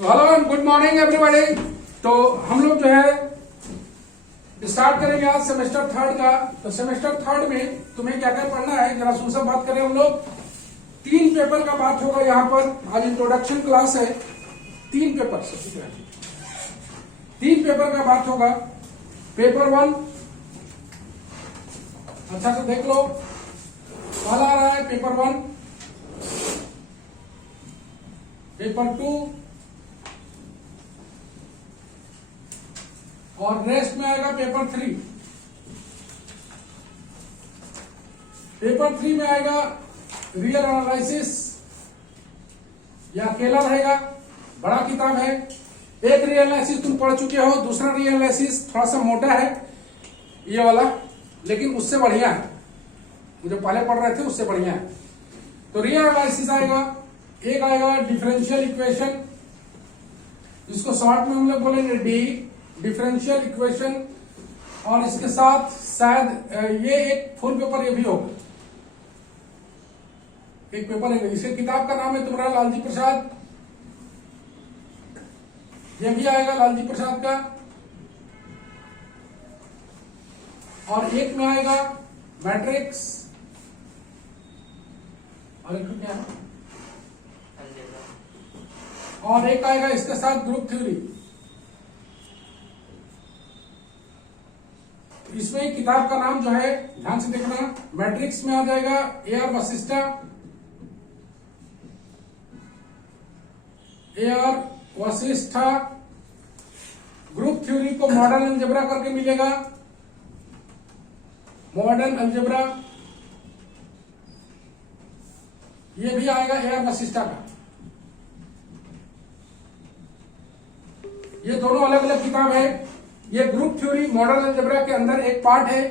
Hello and good morning everybody. तो हम लोग जो है स्टार्ट करेंगे आज सेमेस्टर थर्ड का। तो सेमेस्टर थर्ड में तुम्हें क्या क्या पढ़ना है जरा सुन सब बात करें हम लोग। 3 पेपर का बात होगा यहाँ पर। आज इंट्रोडक्शन क्लास है। 3 पेपर से 3 पेपर का बात होगा। पेपर 1 अच्छा से देख लो। पहला आ रहा है पेपर 1, पेपर 2 और रेस्ट में आएगा पेपर 3। पेपर 3 में आएगा रियल एनालिसिस। यह अकेला रहेगा, बड़ा किताब है। एक रियल एनालिसिस तुम पढ़ चुके हो, दूसरा रियल एनालिसिस थोड़ा सा मोटा है ये वाला, लेकिन उससे बढ़िया है। जो पहले पढ़ रहे थे उससे बढ़िया है। तो रियल एनालिसिस आएगा। एक आएगा डिफरेंशियल इक्वेशन, जिसको शॉर्ट में हम लोग बोलेंगे डी, डिफरेंशियल इक्वेशन। और इसके साथ शायद ये एक फुल पेपर ये भी होगा, एक पेपर है। इसके किताब का नाम है तुम्हारा लालजी प्रसाद। ये भी आएगा लालजी प्रसाद का। और एक में आएगा मैट्रिक्स, और एक क्या है, और एक आएगा इसके साथ ग्रुप थ्योरी। इसमें किताब का नाम जो है ध्यान से देखना। मैट्रिक्स में आ जाएगा AR वशिष्ठा। ग्रुप थ्योरी को मॉडर्न अलजेब्रा करके मिलेगा, मॉडर्न अलजेब्रा। ये भी आएगा AR वशिष्ठा का। ये दोनों अलग अलग किताब है। ये ग्रुप थ्योरी मॉडल अलजेब्रा के अंदर एक पार्ट है।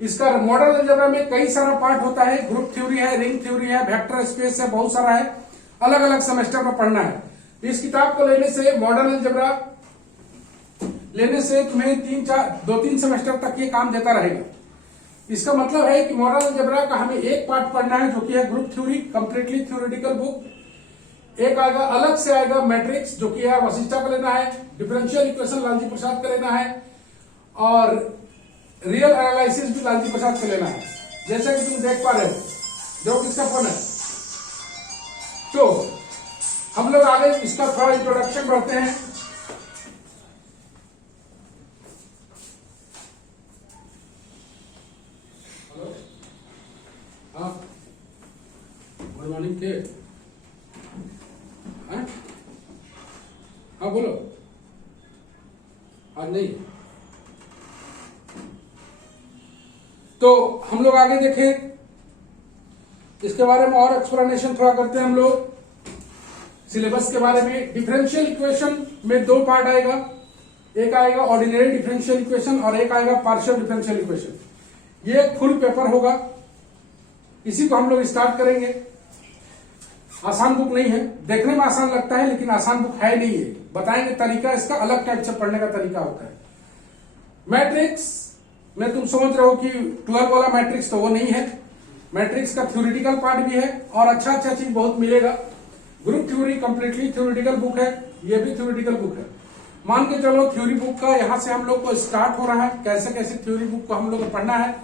इसका मॉडल अलजेब्रा में कई सारा पार्ट होता है। ग्रुप थ्योरी है, रिंग थ्योरी है, वेक्टर स्पेस है, बहुत सारा है। अलग अलग सेमेस्टर में पढ़ना है। तो इस किताब को लेने से, मॉडल अलजेब्रा लेने से तुम्हें 2-3 सेमेस्टर तक ये काम देता रहेगा। इसका मतलब है कि मॉडल अलजेब्रा का हमें एक पार्ट पढ़ना है जो कि है group theory, completely theoretical book. एक आएगा अलग से आएगा मैट्रिक्स, जो कि यार वशिष्ठा का लेना है। डिफरेंशियल इक्वेशन लालजी प्रसाद का लेना है। और रियल एनालिसिस भी लालजी प्रसाद का लेना है। जैसा कि तुम देख पा रहे हो, जो किसका फोन है। तो हम लोग आगे इसका थोड़ा इंट्रोडक्शन बढ़ते हैं। हेलो, हाँ, गुड मॉर्निंग थे। हाँ बोलो। आज नहीं। तो हम लोग आगे देखें, इसके बारे में और एक्सप्लेनेशन थोड़ा करते हैं हम लोग सिलेबस के बारे में। डिफरेंशियल इक्वेशन में 2 पार्ट आएगा। एक आएगा ऑर्डिनरी डिफरेंशियल इक्वेशन और एक आएगा पार्शियल डिफरेंशियल इक्वेशन। ये एक फुल पेपर होगा। इसी को हम लोग स्टार्ट करेंगे। आसान बुक नहीं है, देखने में आसान लगता है लेकिन आसान बुक है नहीं है। बताएंगे तरीका, इसका अलग टाइप से पढ़ने का तरीका होता है। मैट्रिक्स में तुम समझ रहे हो कि 12 वाला मैट्रिक्स तो वो नहीं है। मैट्रिक्स का थ्योरेटिकल पार्ट भी है और अच्छा चीज बहुत मिलेगा। Group theory completely theoretical book है, ये भी थ्योरेटिकल बुक है। मान के चलो थ्योरी बुक का यहां से हम लोग को स्टार्ट हो रहा है। कैसे कैसे थ्योरी बुक को हम लोग को पढ़ना है,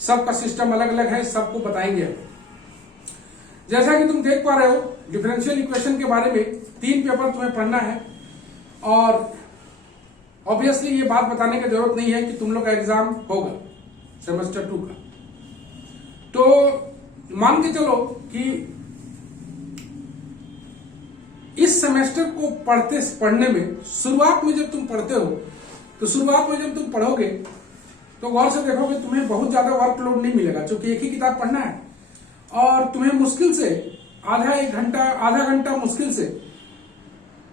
सबका सिस्टम अलग अलग है, सबको बताएंगे। जैसा कि तुम देख पा रहे हो, डिफरेंशियल इक्वेशन के बारे में 3 पेपर तुम्हें पढ़ना है। और ऑब्वियसली ये बात बताने की जरूरत नहीं है कि तुम लोग का एग्जाम होगा सेमेस्टर 2 का। तो मान के चलो कि इस सेमेस्टर को पढ़ने में शुरुआत में जब तुम पढ़ते हो, तो शुरुआत में जब तुम पढ़ोगे तो गौर से देखोगे तुम्हें बहुत ज्यादा वर्कलोड नहीं मिलेगा, क्योंकि एक ही किताब पढ़ना है। और तुम्हें मुश्किल से आधा घंटा मुश्किल से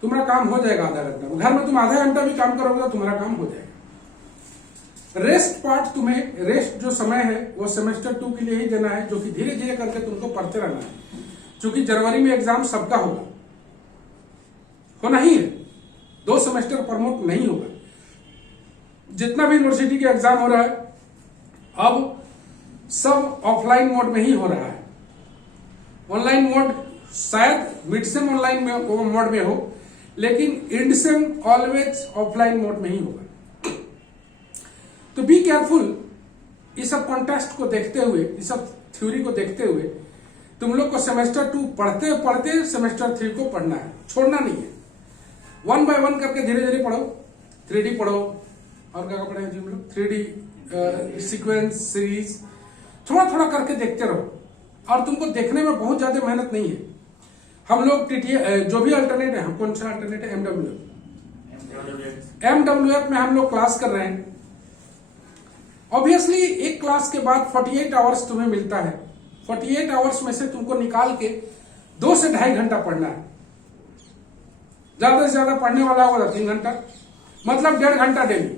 तुम्हारा काम हो जाएगा। आधा घंटा घर में तुम आधा घंटा भी काम करोगे तो तुम्हारा काम हो जाएगा। रेस्ट पार्ट तुम्हें, रेस्ट जो समय है वो सेमेस्टर 2 के लिए ही देना है, जो कि धीरे धीरे करके तुमको पढ़ते रहना है। क्योंकि जनवरी में एग्जाम सबका होना ही है। 2 सेमेस्टर प्रमोट नहीं होगा। जितना भी यूनिवर्सिटी के एग्जाम हो रहा है अब सब ऑफलाइन मोड में ही हो रहा है। ऑनलाइन मोड शायद मिड सेम ऑनलाइन मोड में हो, लेकिन इंडसेम ऑलवेज ऑफलाइन मोड में ही होगा। तो बी केयरफुल, इस सब कॉन्टेस्ट को देखते हुए, इस सब थ्योरी को देखते हुए तुम लोग को सेमेस्टर 2 पढ़ते पढ़ते सेमेस्टर 3 को पढ़ना है, छोड़ना नहीं है। 1 बाय 1 करके धीरे धीरे पढ़ो, 3D पढ़ो, और क्या पढ़े जी हम लोग 3D सीक्वेंस सीरीज, थोड़ा थोड़ा करके देखते रहो। और तुमको देखने में बहुत ज्यादा मेहनत नहीं है। हम लोग जो भी अल्टरनेट है, कौन सा अल्टरनेट है, MWF में हम लोग क्लास कर रहे हैं। ऑब्वियसली एक क्लास के बाद 48 आवर्स तुम्हें मिलता है। 48 आवर्स में से तुमको निकाल के 2 से 2.5 घंटा पढ़ना है। ज्यादा से ज्यादा पढ़ने वाला होगा 3 घंटा, मतलब 1.5 घंटा डेली।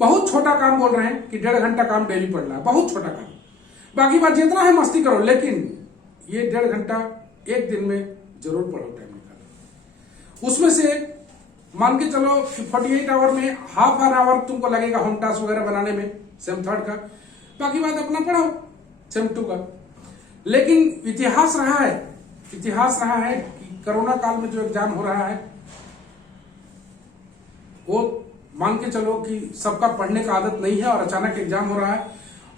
बहुत छोटा काम बोल रहे हैं कि 1.5 घंटा काम डेली पढ़ना है, बहुत छोटा काम। बाकी बात जितना है मस्ती करो, लेकिन ये 1.5 घंटा एक दिन में जरूर पढ़ो, टाइम निकालो। उसमें से मान के चलो कि 48 आवर में हाफ एन आवर तुमको लगेगा होम टास्क वगैरह बनाने में सेम 3rd का, बाकी बात अपना पढ़ो सेम 2 का। लेकिन इतिहास रहा है कि कोरोना काल में जो एग्जाम हो रहा है वो मान के चलो कि सबका पढ़ने का आदत नहीं है, और अचानक एग्जाम हो रहा है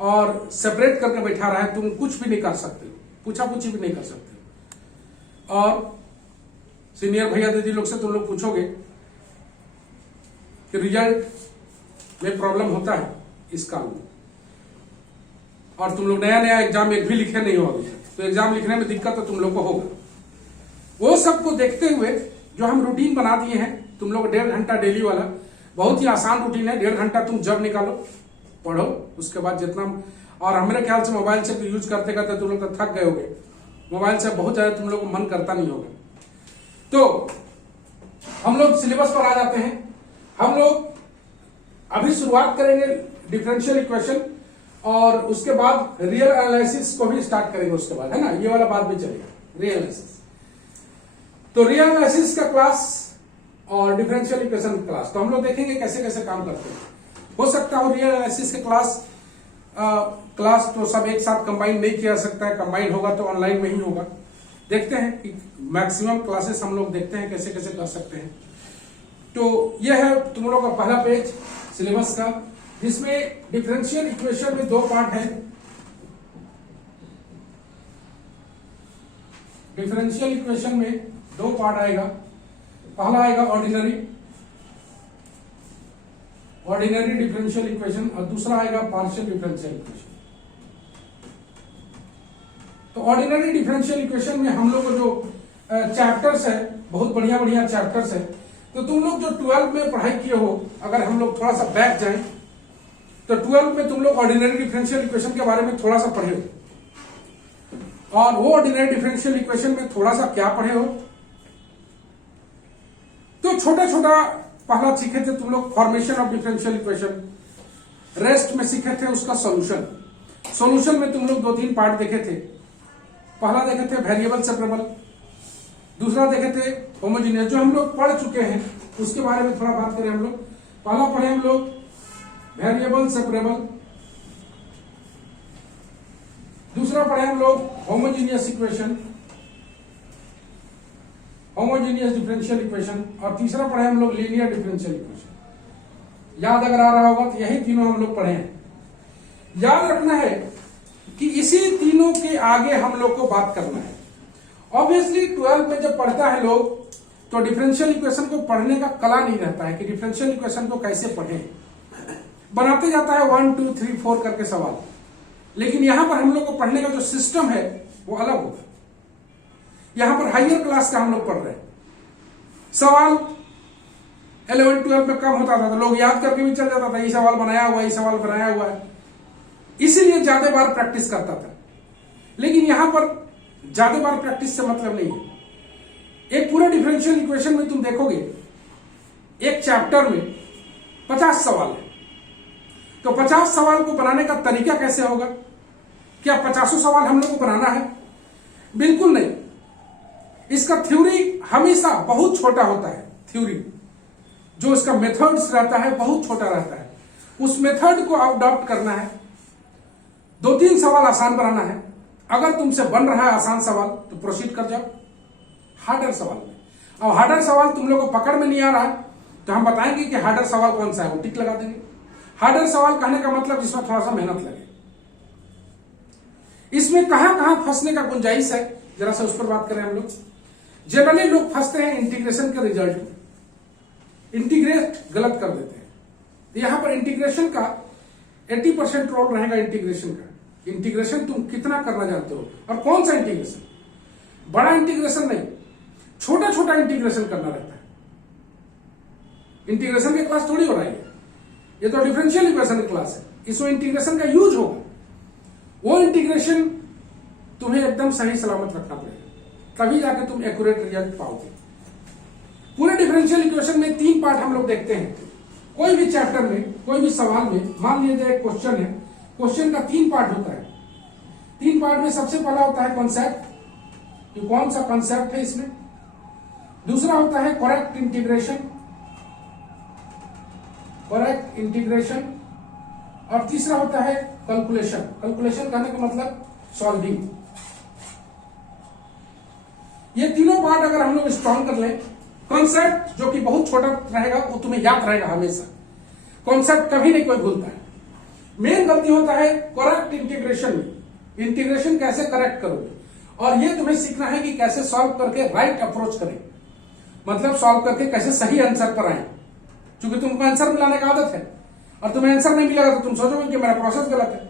और सेपरेट करके बैठा रहा है। तुम कुछ भी नहीं कर सकते, पूछा पूछी भी नहीं कर सकते। और सीनियर भैया दीदी लोग से तुम लोग पूछोगे कि रिजल्ट में प्रॉब्लम होता है इस काल में, और तुम लोग नया एग्जाम एक भी लिखे नहीं हो अभी, तो एग्जाम लिखने में दिक्कत तो तुम लोग को होगा। वो सबको देखते हुए जो हम रूटीन बना दिए हैं तुम लोग 1.5 घंटा डेली वाला, बहुत ही आसान रूटीन है। 1.5 घंटा तुम जब निकालो, पढ़ो, उसके बाद जितना, और हमारे ख्याल से मोबाइल से तो यूज करते करते तुम लोग तो थक गए होगे, मोबाइल से बहुत ज्यादा तुम लोग को मन करता नहीं होगा। तो हम लोग सिलेबस पर आ जाते हैं। हम लोग अभी शुरुआत करेंगे डिफरेंशियल इक्वेशन, और उसके बाद रियल एनालिसिस को भी स्टार्ट करेंगे उसके बाद, है ना, ये वाला बात भी चलेगा, रियल एनालिसिस। तो रियल एनालिसिस का क्लास और डिफरेंशियल इक्वेशन क्लास तो हम लोग देखेंगे कैसे कैसे काम करते हैं। हो सकता हो रियल एनालिसिस के क्लास तो सब एक साथ कंबाइन नहीं किया जा सकता है, कंबाइन होगा तो ऑनलाइन में ही होगा। देखते हैं कि मैक्सिमम क्लासेस हम लोग देखते हैं कैसे कैसे कर सकते हैं। तो यह है तुम लोग का पहला पेज सिलेबस का, जिसमें डिफरेंशियल इक्वेशन में 2 पार्ट है। डिफरेंशियल इक्वेशन में 2 पार्ट आएगा। पहला आएगा ऑर्डिनरी डिफरेंशियल इक्वेशन, और दूसरा आएगा पार्शियल डिफरेंशियल इक्वेशन। तो ऑर्डिनरी डिफरेंशियल इक्वेशन में हम लोग को जो चैप्टर्स है, बहुत बढ़िया बढ़िया चैप्टर्स है। तो तुम लोग जो 12th में पढ़ाई किए हो, अगर हम लोग थोड़ा सा बैक जाएं तो 12th में तुम लोग ऑर्डिनरी डिफरेंशियल इक्वेशन के बारे में थोड़ा सा पढ़े हो, और वो ऑर्डिनरी डिफरेंशियल इक्वेशन में थोड़ा सा क्या पढ़े हो, तो छोटा छोटा पहला सीखे थे तुम लोग formation of differential equation, rest में सीखे थे उसका सॉल्यूशन। सॉल्यूशन में तुम लोग 2-3 पार्ट देखे थे। पहला देखे थे वेरिएबल सेपरेबल, दूसरा देखे थे होमोजेनियस, जो हम लोग पढ़ चुके हैं उसके बारे में थोड़ा बात करें हम लोग। पहला पढ़े हम लोग वेरिएबल सेपरेबल, दूसरा पढ़े हम लोग homogeneous equation, homogeneous differential equation, और तीसरा पढ़े हम लोग लीनियर डिफरेंशियल इक्वेशन। याद अगर आ रहा होगा तो यही तीनों हम लोग पढ़े हैं। याद रखना है कि इसी तीनों के आगे हम लोग को बात करना है। ऑब्वियसली 12th में जब पढ़ता है लोग तो डिफरेंशियल इक्वेशन को पढ़ने का कला नहीं रहता है कि डिफरेंशियल इक्वेशन को कैसे पढ़ें, बनाते जाता है 1 2 3 4 करके सवाल। लेकिन यहां पर हम लोग को पढ़ने का जो सिस्टम है वो अलग होगा। यहां पर हायर क्लास का हम लोग पढ़ रहे हैं। सवाल 11-12 में कम होता था तो लोग याद करके भी चल जाता था, ये सवाल बनाया हुआ है, ये सवाल बनाया हुआ है, इसीलिए ज्यादा बार प्रैक्टिस करता था। लेकिन यहां पर ज्यादा बार प्रैक्टिस से मतलब नहीं है। एक पूरे डिफरेंशियल इक्वेशन में तुम देखोगे एक चैप्टर में 50 सवाल है, तो 50 सवाल को बनाने का तरीका कैसे होगा? क्या 50 सवाल हम लोग को बनाना है? बिल्कुल नहीं। इसका थ्योरी हमेशा बहुत छोटा होता है। थ्योरी जो इसका मेथड्स रहता है बहुत छोटा रहता है। उस मेथड को अडॉप्ट करना है। 2-3 सवाल आसान बनाना है। अगर तुमसे बन रहा है आसान सवाल तो प्रोसीड कर जाओ हार्डर सवाल में। अब हार्डर सवाल तुम लोग को पकड़ में नहीं आ रहा है तो हम बताएंगे कि हार्डर सवाल कौन सा है, वो टिक लगा देंगे। हार्डर सवाल कहने का मतलब जिसमें थोड़ा सा मेहनत लगे। इसमें कहां कहां फंसने का गुंजाइश है, जरा सा उस पर बात करें हम लोग। जनरली लोग फंसते हैं इंटीग्रेशन के रिजल्ट में, इंटीग्रेट गलत कर देते हैं। तो यहां पर इंटीग्रेशन का 80% रोल रहेगा इंटीग्रेशन का। इंटीग्रेशन तुम कितना करना जानते हो और कौन सा इंटीग्रेशन, बड़ा इंटीग्रेशन नहीं, छोटा छोटा इंटीग्रेशन करना रहता है। इंटीग्रेशन की क्लास थोड़ी हो रही है, ये तो डिफरेंशियल इक्वेशन की क्लास है, इसमें इंटीग्रेशन का यूज होगा। वो इंटीग्रेशन तुम्हें एकदम सही सलामत रखना पड़ेगा, तभी जाके तुम एक्यूरेट रिजल्ट पाओगे। पूरे डिफरेंशियल इक्वेशन में 3 पार्ट हम लोग देखते हैं। कोई भी चैप्टर में, कोई भी सवाल में, मान लीजिए एक क्वेश्चन है, क्वेश्चन का 3 पार्ट होता है। 3 पार्ट में सबसे पहला होता है कॉन्सेप्ट, कि कौन सा कॉन्सेप्ट है इसमें। दूसरा होता है करेक्ट इंटीग्रेशन, करेक्ट इंटीग्रेशन। और तीसरा होता है कैलकुलेशन। कैलकुलेशन कहने का मतलब सॉल्विंग। ये तीनों पार्ट अगर हम लोग स्ट्रॉन्ग कर लें, कॉन्सेप्ट जो कि बहुत छोटा रहेगा वो तुम्हें याद रहेगा हमेशा, कॉन्सेप्ट कभी नहीं कोई भूलता है। मेन गलती होता है करेक्ट इंटीग्रेशन में, इंटीग्रेशन कैसे करेक्ट करोगे, और ये तुम्हें सीखना है कि कैसे सॉल्व करके राइट अप्रोच करें, मतलब सॉल्व करके कैसे सही आंसर पर आए। क्योंकि तुमको आंसर मिलाने का आदत है और तुम्हें आंसर नहीं मिलेगा तो तुम सोचोगे कि मेरा प्रोसेस गलत है।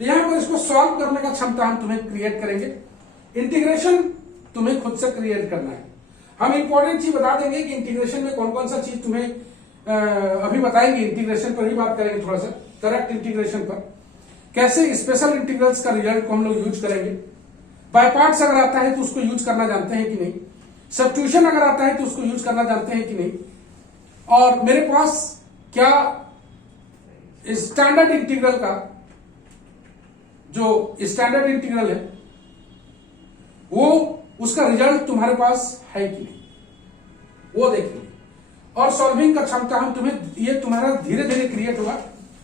तो यहां पर इसको सॉल्व करने का क्षमता हम तुम्हें क्रिएट करेंगे। इंटीग्रेशन तुम्हें खुद से क्रिएट करना है। हम इंपॉर्टेंट चीज बता देंगे कि इंटीग्रेशन में कौन कौन सा चीज तुम्हें अभी बताएंगे, इंटीग्रेशन पर ही बात करेंगे थोड़ा सा, करेक्ट इंटीग्रेशन पर, कैसे स्पेशल इंटीग्रल्स का रिजल्ट को हम लोग यूज करेंगे। बाय पार्ट्स अगर आता है तो उसको यूज करना जानते हैं कि नहीं, सब्स्टिट्यूशन अगर आता है तो उसको यूज करना जानते हैं कि नहीं, और मेरे पास क्या स्टैंडर्ड इंटीग्रल का, जो स्टैंडर्ड इंटीग्रल है वो उसका रिजल्ट तुम्हारे पास है कि नहीं, वो देखेंगे। और सॉल्विंग का क्षमता हम तुम्हें, ये तुम्हारा धीरे धीरे क्रिएट होगा,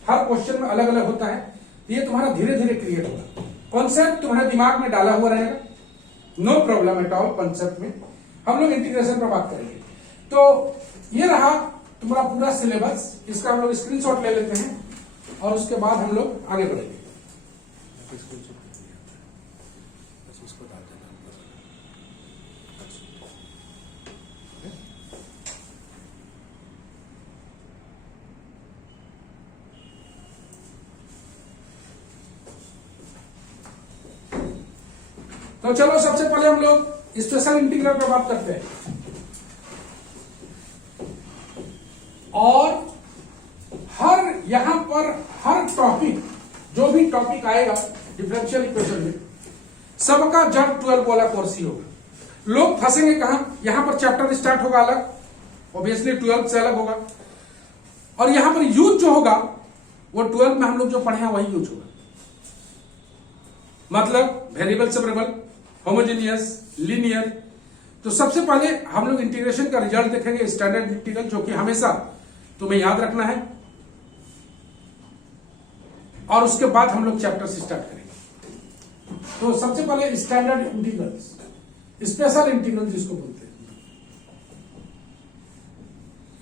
हर क्वेश्चन में अलग अलग होता है, ये तुम्हारा धीरे धीरे क्रिएट होगा। कॉन्सेप्ट तुम्हारे दिमाग में डाला हुआ रहेगा, no problem at all. Concept में हम लोग इंटीग्रेशन पर बात करेंगे। तो ये रहा तुम्हारा पूरा सिलेबस, इसका हम लोग स्क्रीनशॉट ले लेते हैं और उसके बाद हम लोग आगे बढ़ेंगे। तो चलो सबसे पहले हम लोग स्पेशल इंटीग्रल पर बात करते हैं। और यहां पर हर टॉपिक, जो भी टॉपिक आएगा डिफरेंशियल इक्वेशन में, सबका जड़ 12 वाला कोर्स ही होगा। लोग फंसेंगे कहां, यहां पर चैप्टर स्टार्ट होगा अलग, ऑब्वियसली 12 से अलग होगा, और यहां पर यूज जो होगा वो 12 में हम लोग जो पढ़े हैं वही यूज होगा। मतलब वेरिएबल सेपरेबल, होमोजेनियस, लीनियर। तो सबसे पहले हम लोग इंटीग्रेशन का रिजल्ट देखेंगे, स्टैंडर्ड इंटीग्रल, जो कि हमेशा तुम्हें याद रखना है, और उसके बाद हम लोग चैप्टर से स्टार्ट करेंगे। तो सबसे पहले स्टैंडर्ड इंटीग्रल्स, स्पेशल इंटीग्रल जिसको बोलते हैं,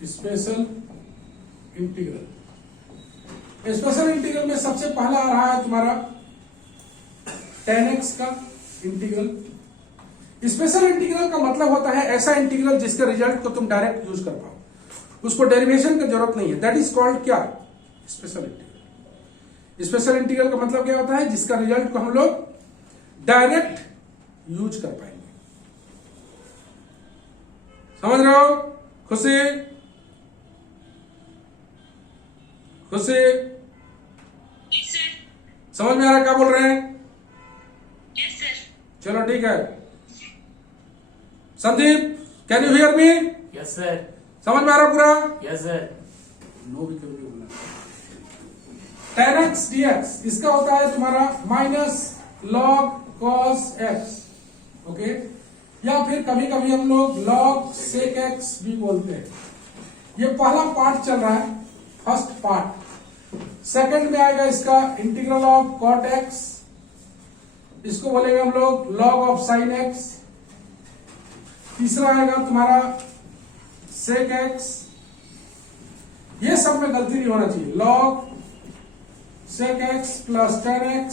स्पेशल इंटीग्रल। स्पेशल इंटीग्रल में सबसे पहला आ रहा है तुम्हारा tan x का इंटीग्रल। स्पेशल इंटीग्रल का मतलब होता है ऐसा इंटीग्रल जिसके रिजल्ट को तुम डायरेक्ट यूज कर पाओ, उसको डेरिवेशन की जरूरत नहीं है। दैट इज कॉल्ड क्या, स्पेशल इंटीग्रल। स्पेशल इंटीग्रल का मतलब क्या होता है, जिसका रिजल्ट को हम लोग डायरेक्ट यूज कर पाएंगे। समझ रहे हो? खुशी खुशी समझ में आ रहा क्या बोल रहे हैं? चलो ठीक है। Sandeep, can you hear me? Yes sir. समझ में आ रहा पूरा? Yes sir. नो भी क्यों बोलना। tan x dx इसका होता है तुम्हारा minus log cos x, okay, या फिर कभी कभी हम लोग log sec x भी बोलते हैं। ये पहला पार्ट चल रहा है, फर्स्ट पार्ट। सेकंड में आएगा इसका इंटीग्रल ऑफ cot x, इसको बोलेंगे हम लोग log ऑफ sin x। तीसरा आएगा तुम्हारा sec x, ये सब में गलती नहीं होना चाहिए, log sec x plus tan x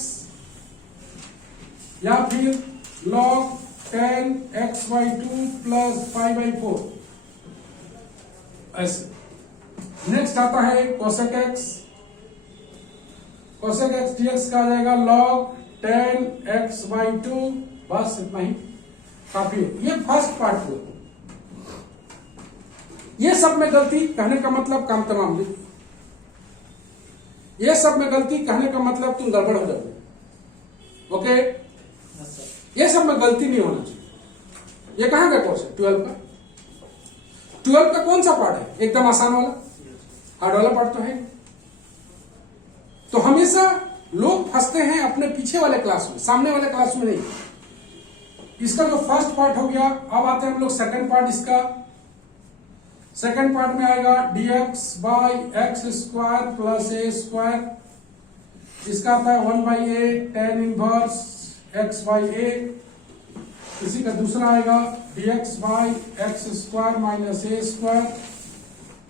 या फिर log tan x by 2 plus 5/4 ऐसे। नेक्स्ट आता है cosec x, cosec x dx का आ जाएगा log tan x by 2, बस इतना ही काफी है। ये फर्स्ट पार्ट हुआ। ये सब में गलती कहने का मतलब काम तमाम नहीं, ये सब में गलती कहने का मतलब तुम गड़बड़ हो जाओगे, ओके। ये सब में गलती नहीं होना चाहिए। ये कहां का कोर्स है? 12 का। 12 का कौन सा पार्ट है? एकदम आसान वाला, हार्ड वाला पार्ट तो है। तो हमेशा लोग फंसते हैं अपने पीछे वाले क्लास में, सामने वाले क्लास में नहीं। इसका जो फर्स्ट पार्ट हो गया, अब आते हैं हम लोग सेकंड पार्ट। इसका सेकंड पार्ट में आएगा dx by x square plus a square. इसका आता है 1/a tan inverse x by a। इसी का दूसरा आएगा dx by x square minus a square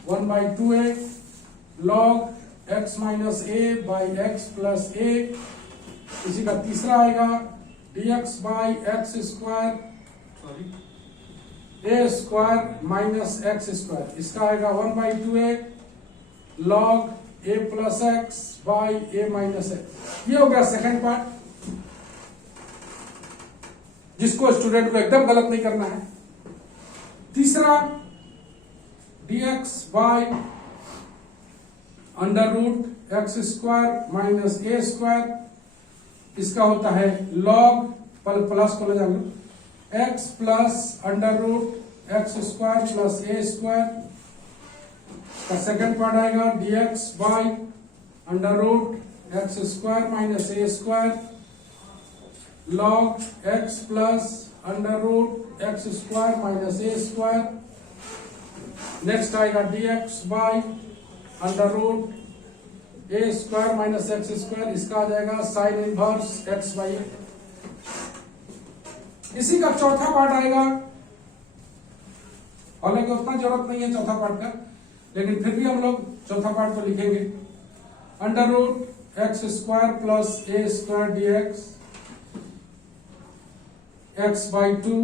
1/2a log x minus a by x plus a। इसी का तीसरा आएगा dx by x square A square minus x square. इसका आएगा 1/2a log a plus x by a minus x. ये हो गया second part, जिसको स्टूडेंट को एकदम गलत नहीं करना है। तीसरा dx by under root x square minus a square. इसका होता है log प्लस को ले जाना x plus under root x square plus a square. का सेकंड पार्ट आएगा dx by under root x square minus a square log x plus under root x square minus a square. Next आएगा dx by under root a square minus x square. इसका आ जाएगा sine inverse x by ए। इसी का चौथा part आएगा, हालांकि उतना जरूरत नहीं है चौथा पार्ट का, लेकिन फिर भी हम लोग चौथा पार्ट को लिखेंगे। Under root x square plus a square dx x by 2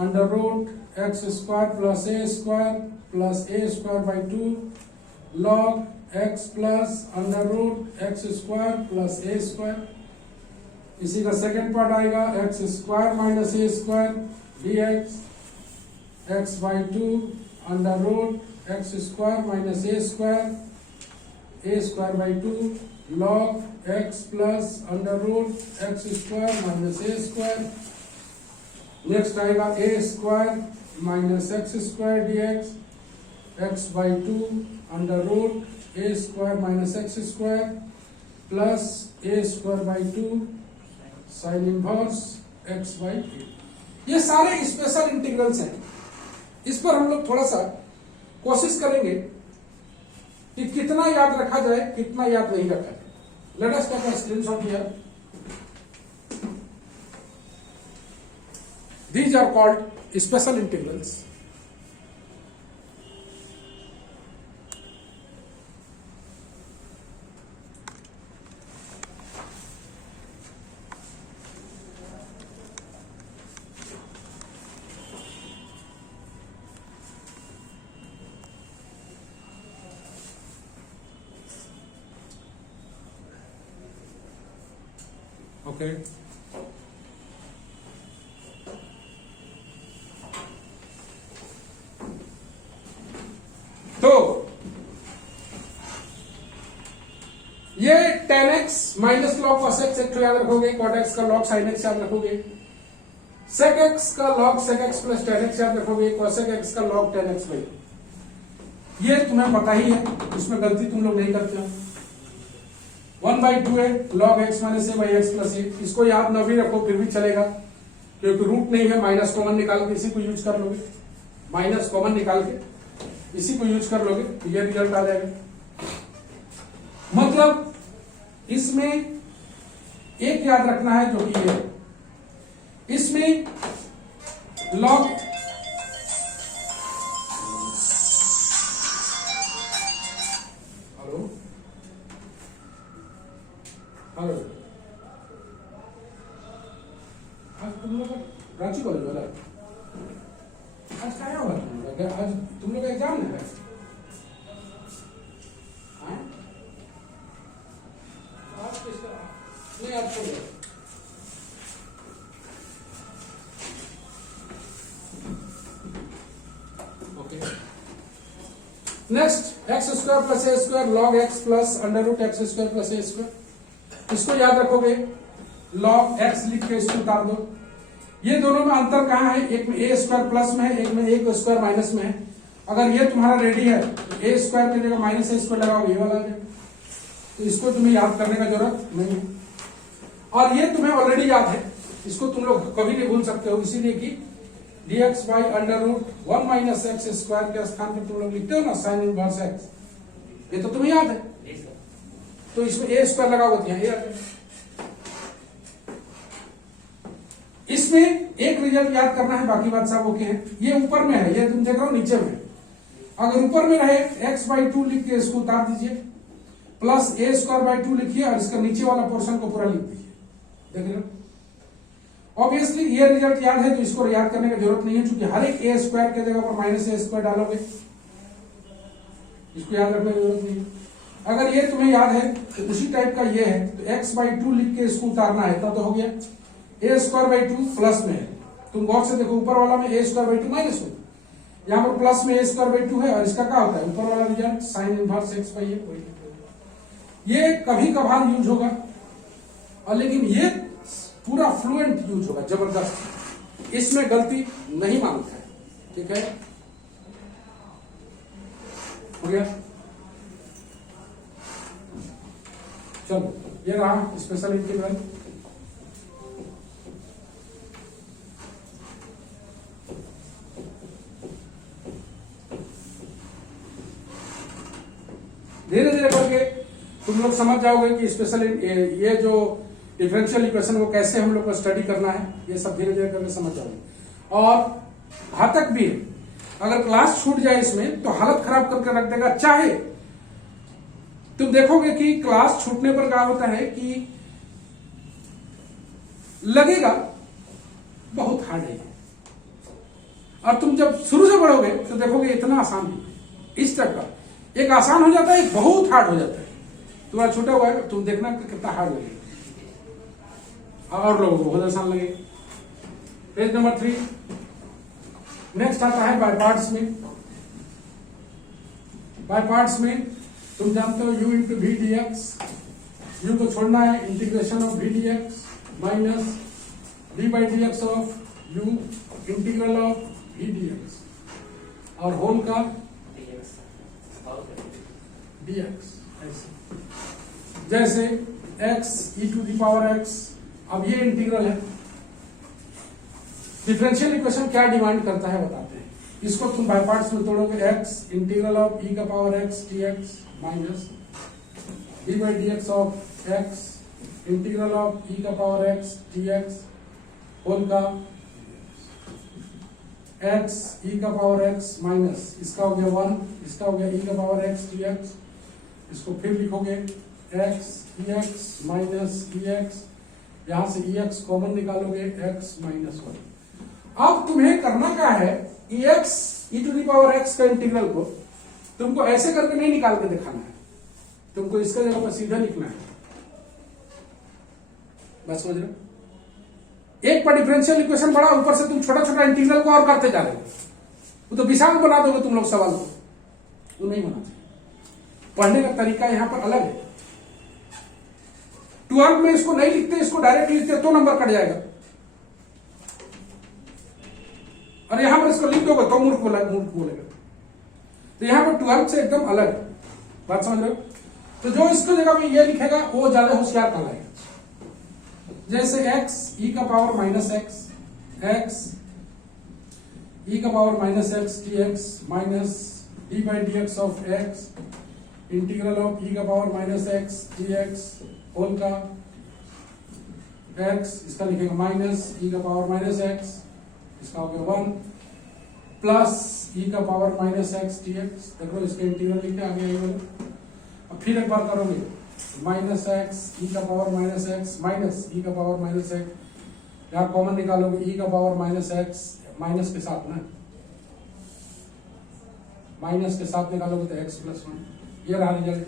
under root x square plus a square by 2 log x plus under root x square plus a square. इसी का सेकंड पार्ट आएगा x square minus a square dx x by 2 under root x square minus a square by 2 log x plus under root x square minus a square. Next आएगा ए square minus x square dx x by 2 under root a square minus x square plus a square by 2 sine inverse x by 8। ये सारे special integrals हैं। इस पर हम लोग थोड़ा सा कोशिश करेंगे कि कितना याद रखा जाए, कितना याद नहीं रखा जाए। Let us take a screenshot here. These are called special integrals. Okay. तो ये tan x minus log cos x एक तो याद रखोगे, cot x का log sin x याद रखोगे, sec x का log sec x plus tan x याद रखोगे, cosec x का log tan x भाई ये तुम्हें पता ही है, इसमें गलती तुम लोग नहीं करते हो। 1/2 log x minus a by x plus a, इसको याद न भी रखो फिर भी चलेगा, क्योंकि रूट नहीं है। माइनस कॉमन निकाल के इसी को यूज कर लोगे, माइनस कॉमन निकाल के इसी को यूज कर लोगे तो ये रिजल्ट आ जाएगा। मतलब इसमें एक याद रखना है जो कि ये इसमें log साक्षी कॉलेज वाला आज क्या होगा आज तुम लोग का एग्जाम है आज किसका नहीं आपको okay next x square plus a square log x plus under root x square plus a square इसको याद रखोगे लॉग एक्स लिख के इसको उतार दो ये दोनों में अंतर कहाँ है एक में ए स्क्वायर प्लस में है एक में ए स्क्वायर माइनस में है अगर ये तुम्हारा रेडी है तो ए स्क्वायर की जगह माइनस ए स्क्वायर लगाओ ये वाला आ जाएगा तो इसको तुम्हें याद करने का जरूरत नहीं है और ये तुम्हें ऑलरेडी याद है इसको तुम लोग कभी नहीं भूल सकते हो इसीलिए कि dx by under root 1 minus x square के स्थान पर तुम लोग लिखते हो ना साइन इनवर्स एक्स ये तो तुम्हें याद है तो इसमें ए स्क्वायर लगा होती है इसमें एक रिजल्ट याद करना है बाकी बात सब ओके है ये ऊपर में है ये तुम देख रहे हो नीचे में अगर ऊपर में रहे x/2 लिख के इसको उतार दीजिए प्लस a स्क्वायर बाई 2 लिखिए और इसका नीचे वाला पोर्शन को पूरा लिख दीजिए देख रहे हो ऑब्वियसली ये रिजल्ट याद है तो इसको याद करने की जरूरत नहीं है क्योंकि हर एक a स्क्वायर के जगह पर माइनस ए स्क्वायर डालोगे इसको याद रखने की जरूरत नहीं है अगर ये तुम्हें याद है तो उसी टाइप का ये है तो x/2 लिख के इसको उतारना है तब तो हो गया ए स्क्वायर बाई 2 प्लस में है तुम गौर से देखो ऊपर वाला में ए स्क्वायर बाई 2 माइनस में यहाँ पर प्लस में ए स्क्वायर बाई 2 है और इसका क्या होता है ऊपर वाला result sine inverse x by ये कभी कभार यूज होगा और लेकिन ये पूरा फ्लुएंट यूज होगा जबरदस्त इसमें गलती नहीं मानता है ठीक है हो गया चलो ये रहा स्पेशल इंटीग्रल धीरे धीरे करके तुम लोग समझ जाओगे कि स्पेशल ये जो डिफरेंशियल इक्वेशन को कैसे हम लोग को स्टडी करना है ये सब धीरे धीरे करके समझ जाओगे और घातक भी है अगर क्लास छूट जाए इसमें तो हालत खराब करके रख देगा चाहे तुम देखोगे कि क्लास छूटने पर क्या होता है कि लगेगा बहुत हार्ड है और तुम जब शुरू से पढ़ोगे तो देखोगे इतना आसान नहीं इस तरह का एक आसान हो जाता है एक बहुत हार्ड हो जाता है तुम्हारा छोटा हुआ है तुम देखना कितना हार्ड लगेगा और लोगों को बहुत आसान लगेगा पेज नंबर 3 नेक्स्ट आता है बाय पार्ट्स में तुम जानते हो u into v d x u को छोड़ना है integration of v d x minus d by d x of u integral of v d x और होल का dx ऐसे जैसे x e to the power x अब ये integral है डिफरेंशियल इक्वेशन क्या डिमांड करता है बताते हैं इसको तुम बाय पार्ट्स में तोड़ोगे x इंटीग्रल ऑफ e का power x dx minus d by dx of x integral of e का पावर x dx होल का x e का पावर x माइनस इसका हो गया 1 इसका हो गया e का पावर x dx इसको फिर लिखोगे x dx माइनस dx यहां से ex कॉमन निकालोगे x माइनस 1 अब तुम्हें करना क्या है ex e to the power x का इंटीग्रल को तुमको ऐसे करके नहीं निकाल के दिखाना है तुमको इसका जगह पर सीधा लिखना है बस समझ रहे एक पर डिफरेंशियल इक्वेशन बड़ा ऊपर से तुम छोटा छोटा इंटीग्रल को और करते जा रहे हो वो तो विशाल बना दोगे तुम लोग सवाल को वो नहीं होना चाहिए पढ़ने का तरीका यहां पर अलग है 12 में इसको नहीं लिखते इसको डायरेक्ट लिखते तो नंबर कट जाएगा और यहां पर इसको लिख दोगे तो मूर्ख बोलेगा तो यहां पर 12 से एकदम अलग है बात समझ रहे हो तो जो इसको जगह में ये लिखेगा वो ज्यादा होशियार कहलाएगा जैसे x e का पावर माइनस x e का power minus x dx minus d by d x of x integral of e का power minus x dx whole का x इसका लिखेंगे माइनस e का पावर माइनस x इसका हो गया 1 प्लस e का पावर माइनस x dx देखो इसका इंटीग्रल लिखते आ गया ये वाला अब फिर एक बार करोगे माइनस x e का power minus x minus e का पावर माइनस x यहाँ कॉमन निकालोगे e का पावर माइनस एक्स, माइनस के साथ ना, माइनस के साथ निकालोगे तो x प्लस 1, ये रहा रिजल्ट।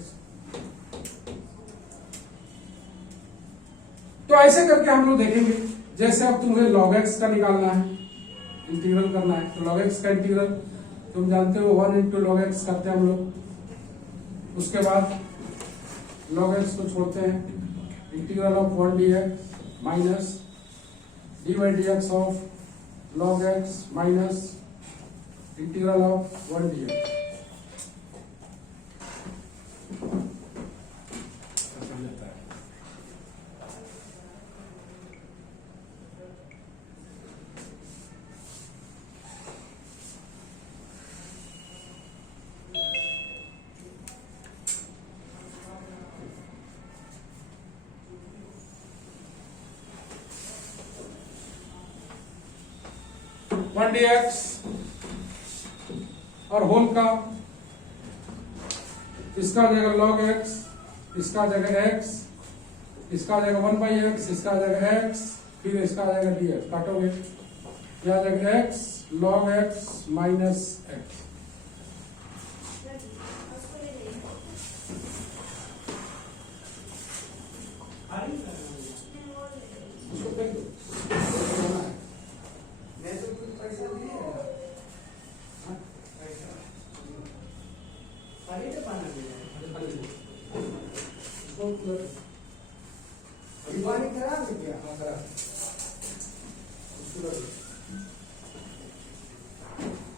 तो ऐसे करके हम लोग देखेंगे। जैसे अब तुम्हें log x का निकालना है, इंटीग्रल करना है, तो log x का इंटीग्रल तुम जानते हो 1 इंटू log x करते हैं हम लोग। उसके बाद log x को छोड़ते हैं, integral of 1 dx minus dy dx of log x minus integral of 1 dx। One dx और होल का, इसका आ जाएगा log x, इसका आ जाएगा x, इसका आ जाएगा 1/x, इसका आ जाएगा x, फिर इसका आ जाएगा dx, काटोगे यह आ जाएगा x log x minus x।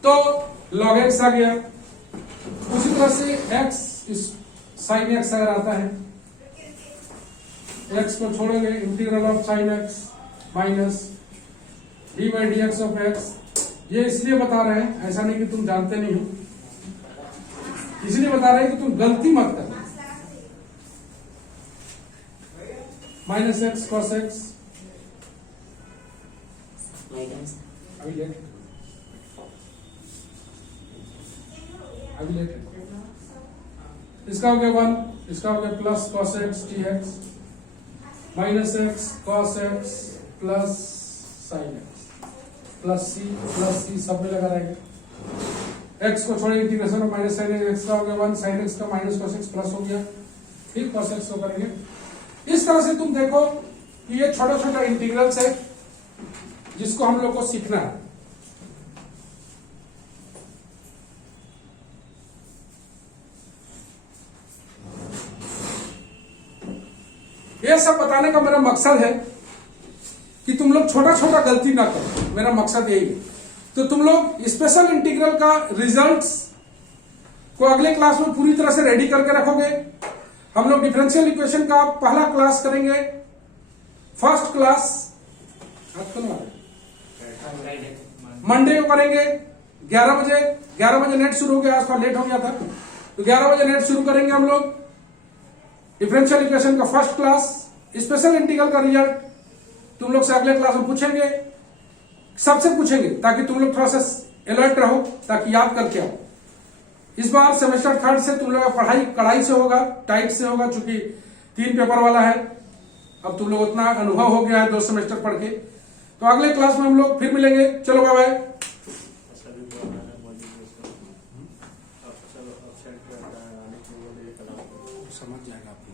तो log x आ गया। उसी तरह से x इस sin x अगर आता है, x को छोड़ेंगे, integral of sin x minus dy dx of x। ये इसलिए बता रहे हैं, ऐसा नहीं कि तुम जानते नहीं हो, इसलिए बता रहे हैं कि तुम गलती मत करना। माइनस एक्स कॉस एक्स, अभी लेट इसका हो गया 1, इसका हो गया plus cos x t x minus x cos x plus sine x plus c सब में लगा रहेगा। एक्स को छोड़े integration of minus sine x का हो गया 1, साइन एक्स का माइनस कॉस एक्स प्लस हो गया, फिर कॉस एक्स को करेंगे। इस तरह से तुम देखो कि ये छोटा छोटा इंटीग्रल्स है जिसको हम लोग को सीखना है। ये सब बताने का मेरा मकसद है कि तुम लोग छोटा छोटा गलती ना करो, मेरा मकसद यही है। तो तुम लोग स्पेशल इंटीग्रल का रिजल्ट्स को अगले क्लास में पूरी तरह से रेडी करके रखोगे। हम लोग डिफरेंशियल इक्वेशन का पहला क्लास करेंगे, फर्स्ट क्लास मंडे को करेंगे 11 बजे। 11 बजे नेट शुरू हो गया, आज थोड़ा लेट हो गया था, तो 11 बजे नेट शुरू करेंगे हम लोग। डिफरेंशियल इक्वेशन का फर्स्ट क्लास, स्पेशल इंटीग्रल का रिजल्ट तुम लोग से अगले क्लास में पूछेंगे, सबसे पूछेंगे ताकि तुम लोग थोड़ा सा अलर्ट रहो, ताकि याद करके आओ। इस बार सेमेस्टर थर्ड से तुम लोग पढ़ाई कड़ाई से होगा, टाइट से होगा, चूंकि 3 पेपर वाला है। अब तुम लोग उतना अनुभव हो गया है 2 सेमेस्टर पढ़ के। तो अगले क्लास में हम लोग फिर मिलेंगे। चलो बाय बाय। समझ जाएगा आप।